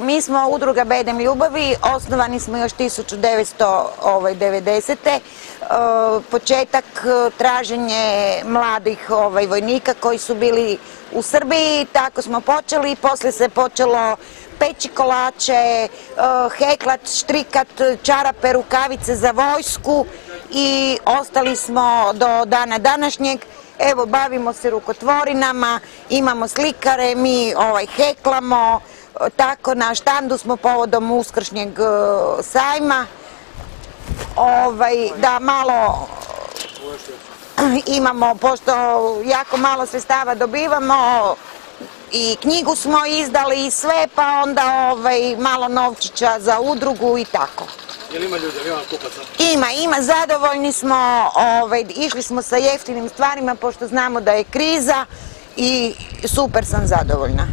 ovako, mi smo udruga Bedem ljubavi, osnovani smo još 1990. Početak traženje mladih vojnika koji su bili u Srbiji, tako smo počeli, poslije se počelo peći kolače, heklat, štrikat, čarape, rukavice za vojsku i ostali smo do dana današnjeg. Evo, bavimo se rukotvorinama, imamo slikare, mi heklamo, tako na štandu smo povodom uskršnjeg sajma. Da malo imamo, pošto jako malo sredstava dobivamo, i knjigu smo izdali i sve, pa onda malo novčića za udrugu i tako. Jel ima ljudi, ima kupaca? Ima, zadovoljni smo, išli smo sa jeftinim stvarima pošto znamo da je kriza i super sam zadovoljna.